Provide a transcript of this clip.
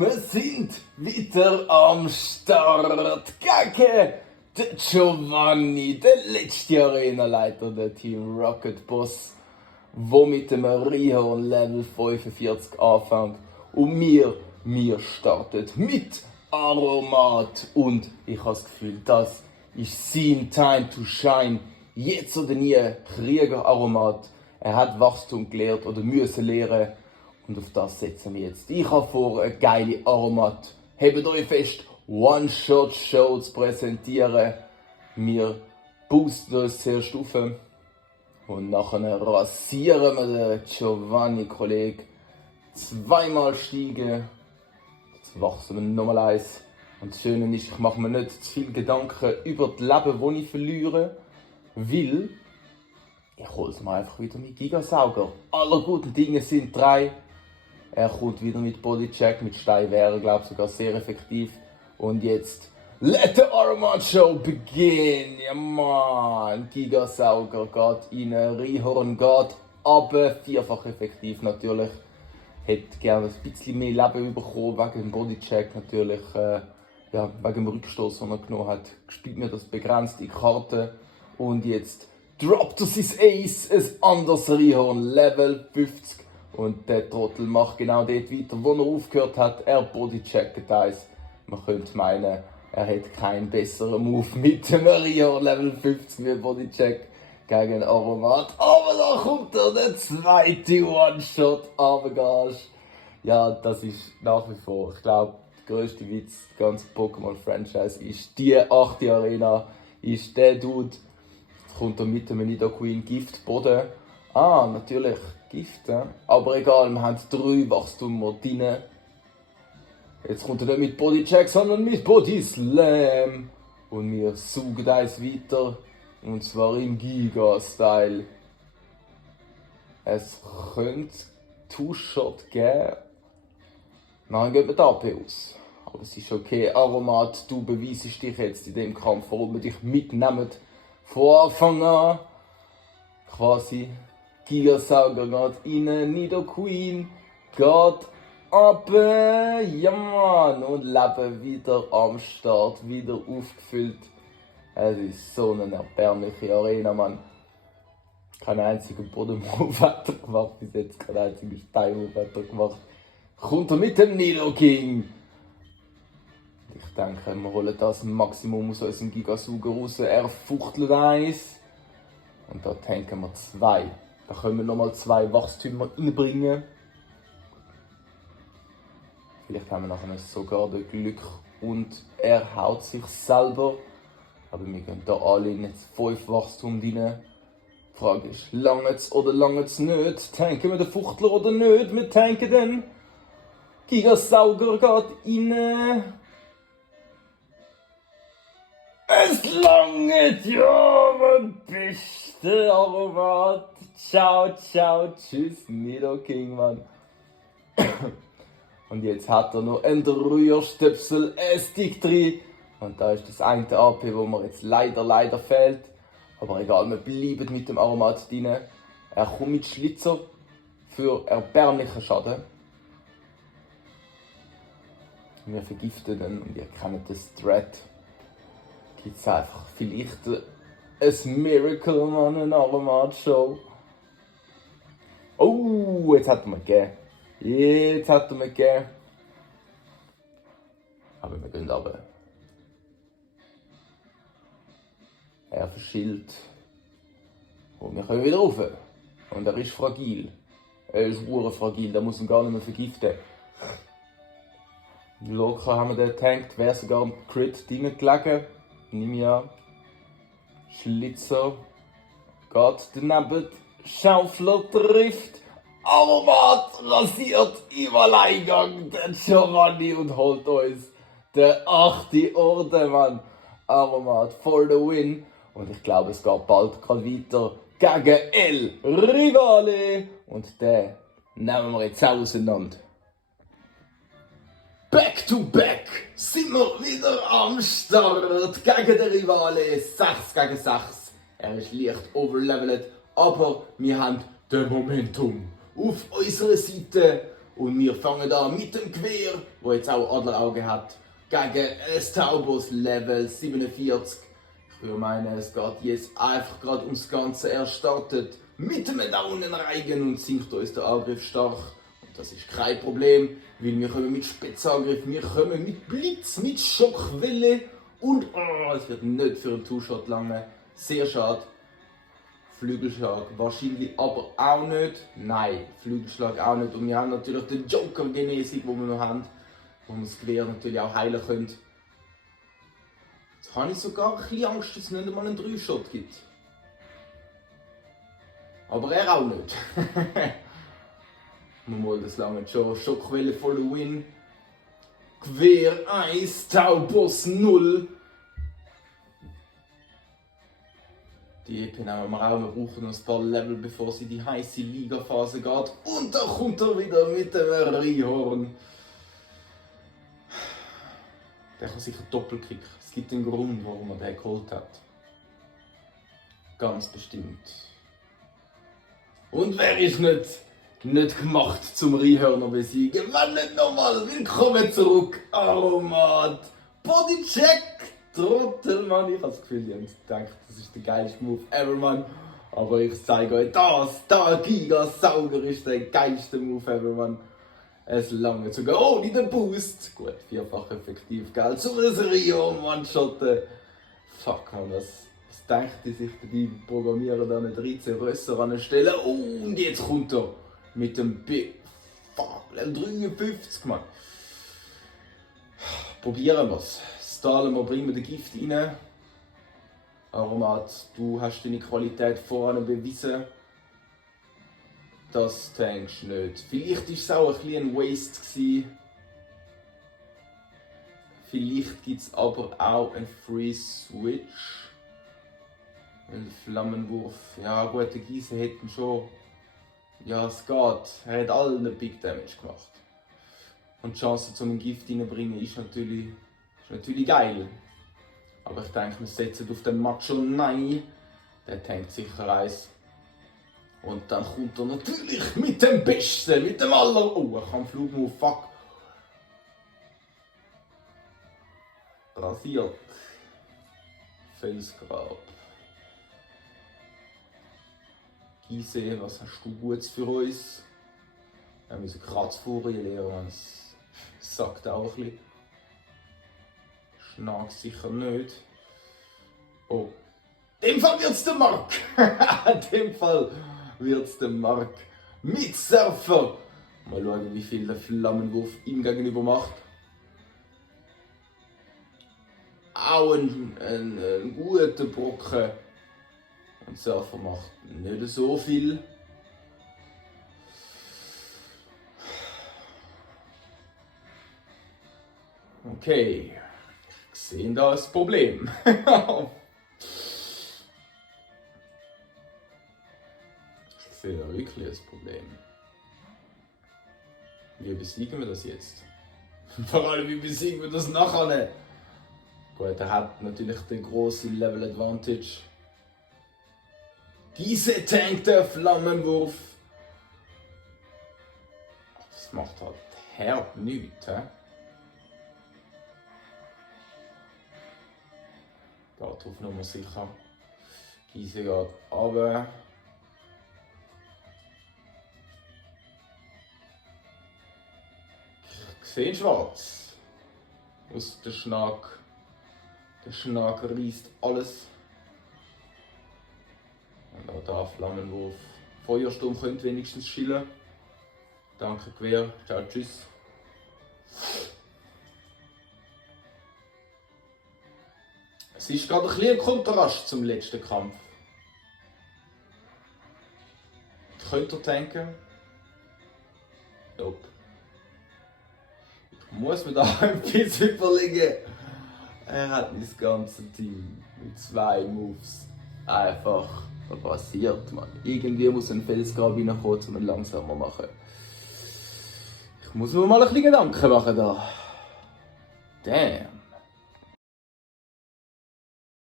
wir sind wieder am Start gegen den Giovanni, der letzte Arenaleiter, der Team Rocket Boss, der mit dem Rihorn Level 45 anfängt. Und wir starten mit Aromat. Und ich habe das Gefühl, das ist sein Time to shine. Jetzt oder nie, Krieger Aromat. Er hat Wachstum gelernt oder müssen lernen. Und auf das setzen wir jetzt. Ich habe vor, eine geile Aromat. Hebt euch fest, One-Shot-Show zu präsentieren. Wir boosten uns zuerst auf. Und nachher rasieren wir den Giovanni-Kollegen. Zweimal steigen. Jetzt wachsen wir nochmal eins. Und das Schöne ist, ich mache mir nicht zu viel Gedanken über das Leben, das ich verliere. Weil ich hole mir einfach wieder mit Gigasauger. Aller guten Dinge sind drei. Er kommt wieder mit Bodycheck, mit Stein wäre, glaube ich, sogar sehr effektiv. Und jetzt, let the Aromat Show begin! Ja man, Gigasauger geht rein, Rihorn geht runter, vierfach effektiv natürlich. Hätte gerne ein bisschen mehr Leben bekommen, wegen dem Bodycheck natürlich. Wegen dem Rückstoß, den er genommen hat, spielt mir das begrenzt in Karte. Und jetzt droppt er sein Ace, ein anderes Rihorn, Level 50. Und der Trottel macht genau dort weiter, wo er aufgehört hat. Er bodycheckt eins. Man könnte meinen, er hat keinen besseren Move mit dem Rihorn Level 50 wie Bodycheck gegen Aromat. Aber da kommt der zweite One-Shot, Abergage. Ja, das ist nach wie vor, ich glaube, der grösste Witz des ganzen Pokémon-Franchise ist die 8. Arena, ist der Dude. Jetzt kommt er mit dem Nidoqueen Giftboden. Ah, natürlich. Gift, ja. Aber egal, wir haben 3 Wachstum drin. Jetzt kommt er nicht mit Bodycheck, sondern mit Body Slam. Und wir saugen eins weiter. Und zwar im Giga-Style. Es könnte Two-Shot geben. Nein, geht mit AP aus. Aber es ist okay. Aromat, du beweisest dich jetzt in dem Kampf, warum wir dich mitnehmen. Von Anfang an. Quasi. Gigasauger geht rein, Nidoqueen geht ab, ja man, und Leben wieder am Start, wieder aufgefüllt. Es ist so eine erbärmliche Arena, man. Kein einziger Bodenmove hat er gemacht, bis jetzt kein einziger Steinmove hat er gemacht. Kommt er mit dem Nidoking. Ich denke, wir holen das Maximum aus unserem Gigasauger raus. Er fuchtelt eins. Und da tanken wir 2. Da können wir nochmal 2 Wachstümer reinbringen. Vielleicht haben wir nachher sogar das Glück und er haut sich selber. Aber wir gehen hier alle in 5 Wachstum rein. Die Frage ist, lange es oder lange es nicht? Tanken wir den Fuchtler oder nicht? Wir tanken den Gigasauger geht rein. Es langt, ja, mein bester Aromat. Ciao, ciao, tschüss, Nidoking, Mann. Und jetzt hat er noch einen Rührstöpsel, ein Stick drin. Und da ist das eine AP, wo mir jetzt leider fehlt. Aber egal, wir bleiben mit dem Aromat drin. Er kommt mit Schlitzer für erbärmlichen Schaden. Wir vergiften ihn und ihr kennt das Thread. Gibt es einfach vielleicht ein Miracle, Mann, eine Aromat-Show. Oh, jetzt hat er mir gegeben. Aber wir gehen runter. Er verschillt. Und wir können wieder rauf. Und er ist fragil. Er ist fragil, da muss ihn gar nicht mehr vergiften. Locker haben wir den getankt, wäre sogar am Crit drin gelegen. Nimm ja. Schlitzer. Geht daneben. Schaufler trifft. Aromat rasiert im Alleingang den Giovanni und holt uns den 8. Orden, Mann. Aromat for the win. Und ich glaube, es geht bald weiter gegen El Rivale. Und den nehmen wir jetzt auseinander. Back to back sind wir wieder am Start gegen den Rivale. 6 gegen 6. Er ist leicht overlevelt, aber wir haben den Momentum auf unserer Seite. Und wir fangen an mit dem Gewehr, wo jetzt auch Adlerauge hat, gegen ein Taubos Level 47. Ich würde meinen, es geht jetzt einfach gerade ums Ganze. Er startet mit einem Daunenreigen und sinkt uns der Angriff stark. Und das ist kein Problem, weil wir kommen mit Spezialangriff, wir kommen mit Blitz, mit Schockwelle und es wird nicht für einen Two-Shot lange. Sehr schade. Flügelschlag wahrscheinlich aber auch nicht. Nein, Flügelschlag auch nicht. Und wir haben natürlich den Joker-Genesik, den wir noch haben, wo wir das Gewehr natürlich auch heilen können. Jetzt habe ich sogar ein bisschen Angst, dass es nicht einmal einen 3-Shot gibt. Aber er auch nicht. Mal, das lange schon. Schockwelle voller Win. Gewehr 1, Taubos 0. Die EP nehmen wir auch. Wir brauchen noch ein paar Level, bevor sie in die heiße Liga-Phase geht. Und da kommt er wieder mit dem Rhyhorn. Der kann sicher Doppelkick. Es gibt einen Grund, warum er den geholt hat. Ganz bestimmt. Und wer ist nicht gemacht zum Rhyhörner besiegen? Wenn nicht nochmal, willkommen zurück, Aromat. Bodycheck, Trottel, Mann. Ich habe das Gefühl, die haben gedacht, das ist der geilste Move ever, Mann. Aber ich zeige euch das, der Gigasauger ist der geilste Move ever, Mann. Es lange sogar ohne den Boost. Gut, vierfach effektiv, gell? So ein Rhyhorn One-Shotten. Fuck, man, was denkt die sich dabei Programmierer da eine 13 Rösser anstellen? Und jetzt kommt er mit dem Level 53, Mann. Probieren wir es. Stahlen wir, bringen wir den Gift rein. Aromat, du hast deine Qualität voran bewiesen. Das denkst du nicht. Vielleicht war es auch ein bisschen ein Waste gewesen. Vielleicht gibt es aber auch einen Free Switch. Weil Flammenwurf, ja gut, der Giese hätten schon. Ja, es geht. Er hat allen Big Damage gemacht. Und die Chance zum Gift reinbringen ist natürlich geil. Aber ich denke, wir setzen auf den Macho Nein. Der tankt sicher eins. Und dann kommt er natürlich mit dem Besten, mit dem Oh, er kann Flugmove, fuck. Rasiert. Felsgrab. Gise, was hast du Gutes für uns? Wir müssen Kratzfurie lernen, das sagt auch ein bisschen. Schnack sicher nicht. Oh. In dem Fall wird's der Mark! In dem Fall wird's der Mark mit Surfer. Mal schauen, wie viel der Flammenwurf ihm gegenüber macht. Auch ein guter Brocken. Und Surfer macht nicht so viel. Okay, ich sehe da das Problem. Ich sehe da wirklich das Problem. Wie besiegen wir das jetzt? Vor allem, wie besiegen wir das nachher? Gut, er hat natürlich den großen Level Advantage. Diese tankt der Flammenwurf. Das macht halt herb nichts, hä? Geht auf Nummer sicher. Giese geht runter. Ich sehe schwarz. Aus der Schnack. Der Schnack reißt alles. Und auch da Flammenwurf. Feuersturm könnte wenigstens schillen. Danke Gewehr. Ciao, tschüss. Es ist gerade ein bisschen ein Kontrast zum letzten Kampf. Könnt ihr tanken? Nope. Ich muss mir da ein bisschen überlegen. Er hat mein ganzes Team mit 2 Moves einfach passiert, man. Irgendwie muss ein Felsgrab reinkommen, um ihn langsamer zu machen. Ich muss mir mal ein bisschen Gedanken machen da. Damn.